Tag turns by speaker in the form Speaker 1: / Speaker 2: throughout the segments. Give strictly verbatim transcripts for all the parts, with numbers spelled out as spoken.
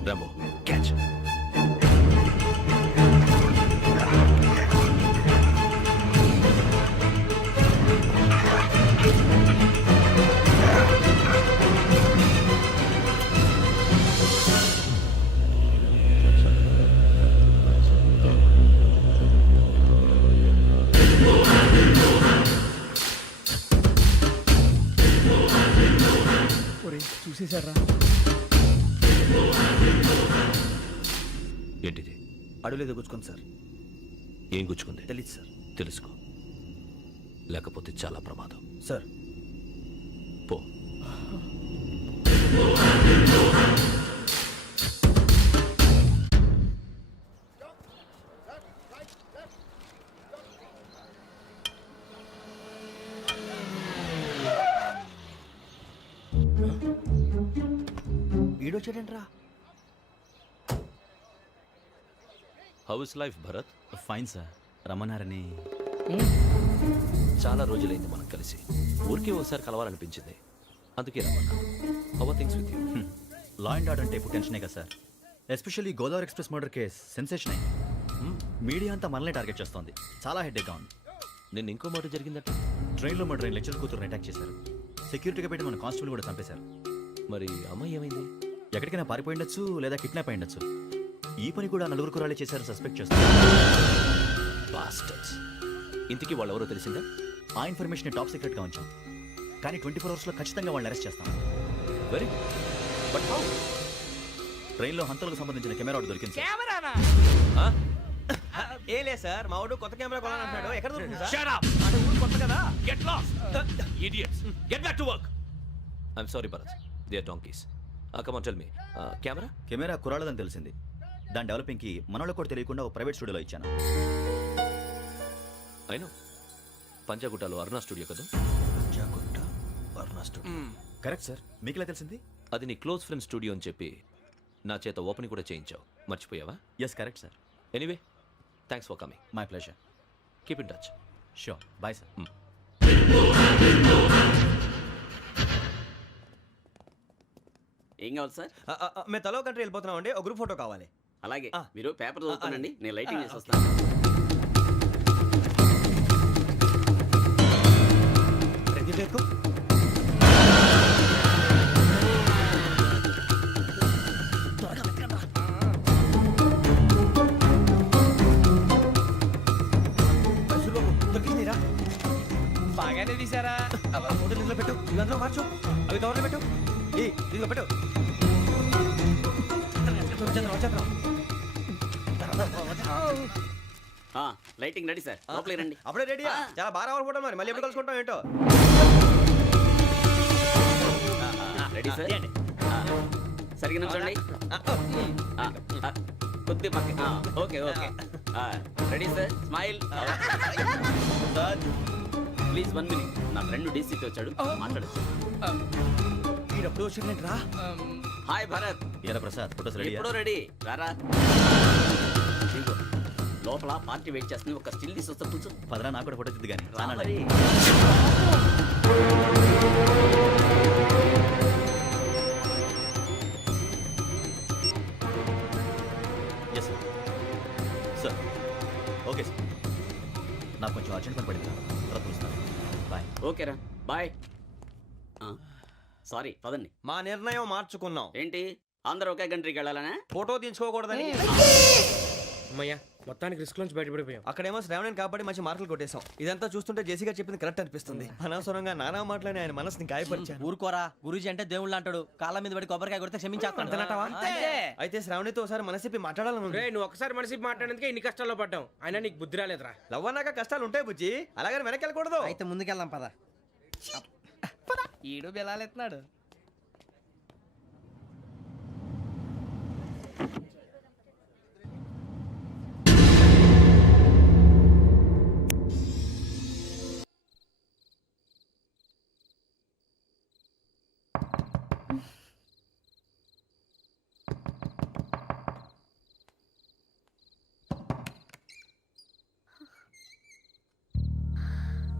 Speaker 1: Rambo catch.
Speaker 2: చూసేశారా?
Speaker 1: ఏంటిది?
Speaker 2: అడవిలో గుచ్చుకుంది sir.
Speaker 1: ఏం గుచ్చుకుంది?
Speaker 2: తెలీదు సార్.
Speaker 1: తెలుసుకో, లేకపోతే చాలా ప్రమాదం.
Speaker 2: సార్
Speaker 1: పో.
Speaker 2: వీడొచ్చాడంట్రా.
Speaker 1: How is life Bharat?
Speaker 3: Fine sir. రమ్మన్నారని.
Speaker 1: చాలా రోజులైంది మనం కలిసి. ఊరికే ఒకసారి కలవాలనిపించింది, అందుకే రమ్మన్నా. How are things with you?
Speaker 3: Law and order అంటే ఇప్పుడు టెన్షనే కదా sir. Especially Godavari express murder case sensation అయింది. మీడియా అంతా మనల్ని టార్గెట్ చేస్తోంది. చాలా హెడ్ఏక్గా ఉంది.
Speaker 1: నిన్న ఇంకో మాట జరిగిందట.
Speaker 3: ట్రైన్లో మా ట్రైన్ లెక్చర్ కూతురుని అటాక్ చేశారు. సెక్యూరిటీగా పెట్టి మన కానిస్టేబుల్ కూడా చంపేశారు.
Speaker 1: మరి అమ్మాయి ఏమైంది?
Speaker 3: ఎక్కడికైనా పారిపోయిండొచ్చు, లేదా కిడ్నాప్ అయ్యుండొచ్చు. ఈ పని కూడా నలుగురు కురాలే చేశారు సస్పెక్ట్ చేస్తారు.
Speaker 1: బాస్టర్స్. ఇంతకీ వాళ్ళు ఎవరో తెలిసిందా?
Speaker 3: ఆ ఇన్ఫర్మేషన్ టాప్ సీక్రెట్గా ఉంచాం, కానీ ట్వంటీ ఫోర్ అవర్స్లో ఖచ్చితంగా వాళ్ళని అరెస్ట్ చేస్తాం.
Speaker 1: Very but how?
Speaker 3: ట్రైన్లో హంతలకు సంబంధించిన కెమెరా ఒకటి దొరికింది సార్.
Speaker 2: కెమెరానా? ఏ లే సార్, మా వాడు కొత్త కెమెరా కొనాలంటున్నాడు. ఎక్కడ దొరుకుతుంది సార్?
Speaker 1: Shut up!
Speaker 2: అంటే ఊరు కొత్త కదా.
Speaker 1: Get lost! Idiots! Get back to work! I'm sorry, Bharat. They are donkeys. Uh, come on, tell me. Uh, camera?
Speaker 3: Camera కురాలదని తెలిసింది. దాని డెవలపింగ్కి మనలో కూడా తెలియకుండా ఒక ప్రైవేట్ స్టూడియోలో ఇచ్చాను.
Speaker 1: I know. పంజాగుట్టలో అరుణా స్టూడియో కదా?
Speaker 2: Panjagutta Aruna studio.
Speaker 3: Correct sir. మీకు ఎలా తెలిసింది?
Speaker 1: అది నీ క్లోజ్ ఫ్రెండ్ స్టూడియో అని చెప్పి నా చేత ఓపెన్ కూడా చేయించావు. మర్చిపోయావా?
Speaker 3: Yes correct sir.
Speaker 1: Anyway, thanks for coming.
Speaker 3: My pleasure.
Speaker 1: Keep in touch.
Speaker 3: Sure. Bye sir.
Speaker 4: ఏం కావాలి సార్?
Speaker 2: మేము తలో కంట్రీ వెళ్ళిపోతున్నాం అండి. ఒక గ్రూప్ ఫోటో కావాలి.
Speaker 4: అలాగే,
Speaker 2: ఆ.
Speaker 4: మీరు పేపర్ చదువుతానండి,
Speaker 2: ఆ.
Speaker 4: నేను లైటింగ్
Speaker 2: ఆ.
Speaker 4: చేసి వస్తాను.
Speaker 2: రెడీ చేసుకో. బాగానే తీసారా? ఫోటో ఇందులో పెట్టు, ఇవంతా మార్చు, అవి కవర్లో పెట్టు. ఏ ఇదిగో పెట్టు.
Speaker 4: ఆ, లైటింగ్ రెడీ సార్, లోపలికి రండి.
Speaker 2: అప్పుడే రెడీ?
Speaker 4: ఆ.
Speaker 2: చాలా బాగా రావాలి ఫోటో. మరి మళ్ళీ ఎప్పుడు కలుసుకుంటాం ఏంటో.
Speaker 4: Ready sir. ఆ, సరిగ్గా నుంచోండి. ఆ, ఆ, కొద్ది పక్క. ఆ, okay okay. Ready sir. Smile. Please one minute. నా ఫ్రెండ్ డీసీకి వచ్చాడు, మాట్లాడచ్చు.
Speaker 2: ఈడప్పుడు వచ్చిందంటరా.
Speaker 4: హాయ్ భరత్.
Speaker 3: ఏరా ప్రసాద్, ఫోటోస్ రెడీ?
Speaker 4: ఎప్పుడో రెడీ. రారా. ఇదిగో, లోపల పార్టీ వెయిట్ చేస్తుంది. ఒక స్టిల్ తీసి వస్తా, కూర్చో.
Speaker 3: పదరా, నాకు కూడా ఫోటో చూద్దు కానీ.
Speaker 4: రా మరి.
Speaker 3: Yes sir. Sir okay sir. నాకు కొంచెం అర్జెంట్ పని పడింది, తర్వాత చూస్తాను. బాయ్.
Speaker 4: ఓకేరా, బాయ్. సారీ, పదండి.
Speaker 2: మా నిర్ణయం మార్చుకున్నాం.
Speaker 4: ఏంటి, అందరూ ఒకే కంట్రీకి వెళ్ళాలనే?
Speaker 2: ఫోటో తీసుకోకూడదని.
Speaker 5: అమ్మయ్యా, మొత్తానికి రిస్క్ నుంచి బయటపడిపోయాం.
Speaker 2: అక్కడేమో శ్రావణిని కాబట్టి మంచి మార్కులు కొట్టేశాం. ఇదంతా చూస్తుంటే జేసీగా చెప్పింది కరెక్ట్ అనిపిస్తుంది. అనవసరంగా నానా మాటలని ఆయన మనసుని గాయపరిచాను.
Speaker 6: ఊరుకోరా, గురూజీ అంటే దేవుళ్ళు అంటాడు. కాళ్ళ మీద పడి కొబ్బరికాయ కొడితే క్షమించేస్తాడు.
Speaker 2: అంతేనంటావా? అయితే శ్రావణితో ఒకసారి మనసిప్పి మాట్లాడాలను.
Speaker 5: రే, నువ్వు ఒకసారి మనసి మాట్లాడేందుకే ఇన్ని కష్టాల్లో పడ్డాం. అయినా నీకు బుద్ధి రాలేదురా.
Speaker 2: లవ్ అన్నాక కష్టాలు ఉంటాయి బుజ్జి, అలాగని వెనక్కి వెళ్ళకూడదు.
Speaker 6: అయితే ముందుకెళ్దాం పద. ఈడు బెలాలెత్తున్నాడు.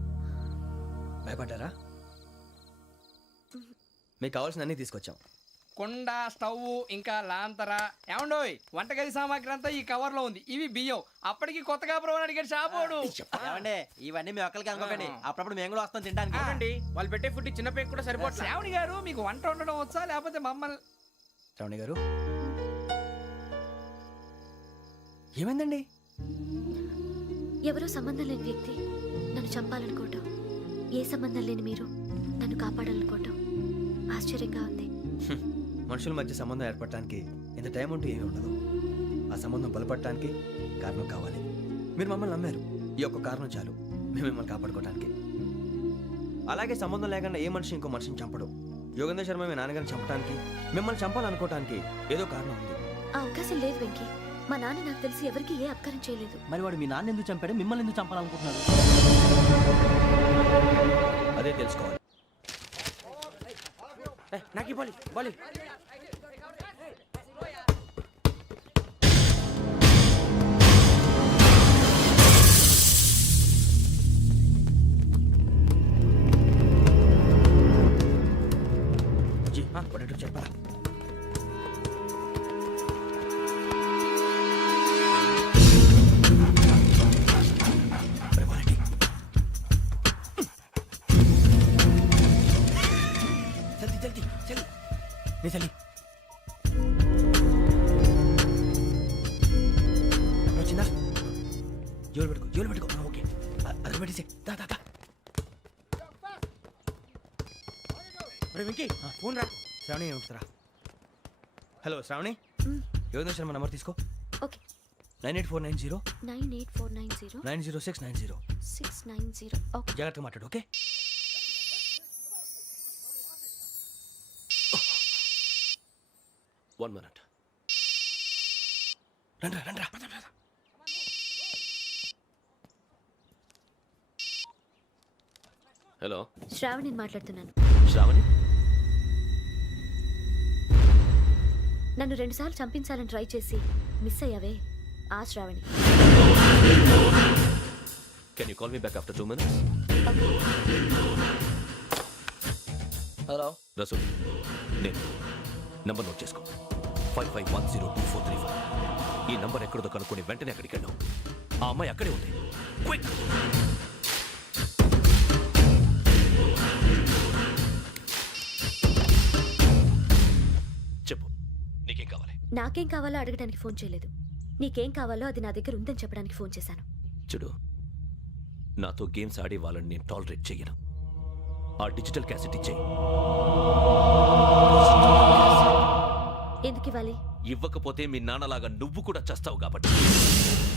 Speaker 2: భయపడ్డారా? మీకు కావాల్సిన అన్ని తీసుకొచ్చాం.
Speaker 7: కుండ స్టవ్ ఇంకా లాంతర ఏమండోయ్ వంటగది సామాగ్రి అంతా ఈ కవర్ లో ఉంది ఇవి బియ్యం అప్పటికి కొత్తగా బ్రో అడిగాడు షాపోడు
Speaker 6: ఏమండి ఇవన్నీ మీ ఒక్కరికి అనుకోకండి అప్పుడప్పుడు మేము కూడా వస్తాం తినడానికి
Speaker 5: అవునండి వాళ్ళు పెట్టే ఫుడ్ చిన్న పేక్ కూడా సరిపోతుంది
Speaker 7: శ్రావణి గారు మీకు వంట వండడం వచ్చా లేకపోతే మమ్మల్ని
Speaker 2: శ్రావణి గారు ఏమైందండి?
Speaker 8: ఎవరో సంబంధం లేని వ్యక్తి నన్ను చంపాలనుకోవటం, ఏ సంబంధం లేని మీరు నన్ను కాపాడాలనుకోవటం ఆశ్చర్యంగా ఉంది.
Speaker 2: మనుషుల మధ్య సంబంధం ఏర్పడటానికి ఇంత టైం ఉంటూ ఏమీ ఉండదు. ఆ సంబంధం బలపడటానికి కారణం కావాలి. మీరు మమ్మల్ని నమ్మారు, ఈ ఒక్క కారణం చాలు మేము మిమ్మల్ని కాపాడుకోవడానికి. అలాగే సంబంధం లేకుండా ఏ మనిషి ఇంకో మనిషిని చంపడు. యోగేంద్ర శర్మ మీ నాన్నగారిని చంపడానికి, మిమ్మల్ని చంపాలనుకోవటానికి ఏదో కారణం ఉంది.
Speaker 8: ఆ అవకాశం లేదు వెంకీ. మా నాన్న నాకు తెలిసి ఎవరికి ఏ అపకారం చేయలేదు.
Speaker 6: మరి వాడు మీ నాన్న ఎందుకు చంపాడు, మిమ్మల్ని ఎందుకు చంపాలనుకుంటున్నాడు?
Speaker 2: అదే తెలుసుకోవాలి.
Speaker 5: నాకు బాలి బాలి
Speaker 2: జీ, ఆ, పడేటట్టు చెప్పాలా? జల్దీ జల్దీ జల్దీ నీ జల్దీ వచ్చిందా? జోలు పెట్టుకో జోలు పెట్టుకో ఆ, ఓకే అది పెట్టేసి దా దా దా.
Speaker 5: వెంకీ ఫోన్ రా.
Speaker 2: శ్రావణి ఏమిస్తారా? హలో శ్రావణి,
Speaker 8: మ్,
Speaker 2: యోగేంద్ర శర్మ నెంబర్ తీసుకో.
Speaker 8: Okay.
Speaker 2: Nine eight four nine zero
Speaker 8: nine eight four nine zero
Speaker 2: nine zero six nine zero.
Speaker 8: Six nine zero. Okay.
Speaker 2: జాగ్రత్తగా మాట్లాడు, ఓకే?
Speaker 1: One minute.
Speaker 2: రండ్రా రండ్రా.
Speaker 1: హలో
Speaker 8: శ్రావణిని మాట్లాడుతున్నాను.
Speaker 1: శ్రావణి,
Speaker 8: నన్ను రెండుసార్లు చంపించాలని ట్రై చేసి మిస్ అయ్యావే, ఆ Shravani.
Speaker 1: Can you call me back after two minutes?
Speaker 6: Hello
Speaker 1: Rasool, నేను నంబర్ నోట్ చేసుకో. Five five one zero two four three five. ఈ నంబర్ ఎక్కడదో కనుక్కొని వెంటనే అక్కడికి వెళ్ళాం. ఆ అమ్మాయి అక్కడే ఉంది. క్విక్! చెప్పు, నీకేం కావాలి?
Speaker 8: నాకేం కావాలో అడగడానికి ఫోన్ చేయలేదు. నీకేం కావాలో అది నా దగ్గర ఉందని చెప్పడానికి ఫోన్ చేశాను.
Speaker 1: చూడు, నాతో గేమ్స్ ఆడే వాళ్ళని నేను టాలరేట్ చెయ్యను. ఆ డిజిటల్ క్యాసెట్ ఇచ్చేయి.
Speaker 8: ఎందుకు ఇవ్వాలి?
Speaker 1: ఇవ్వకపోతే మీ నాన్నలాగా నువ్వు కూడా చస్తావు కాబట్టి.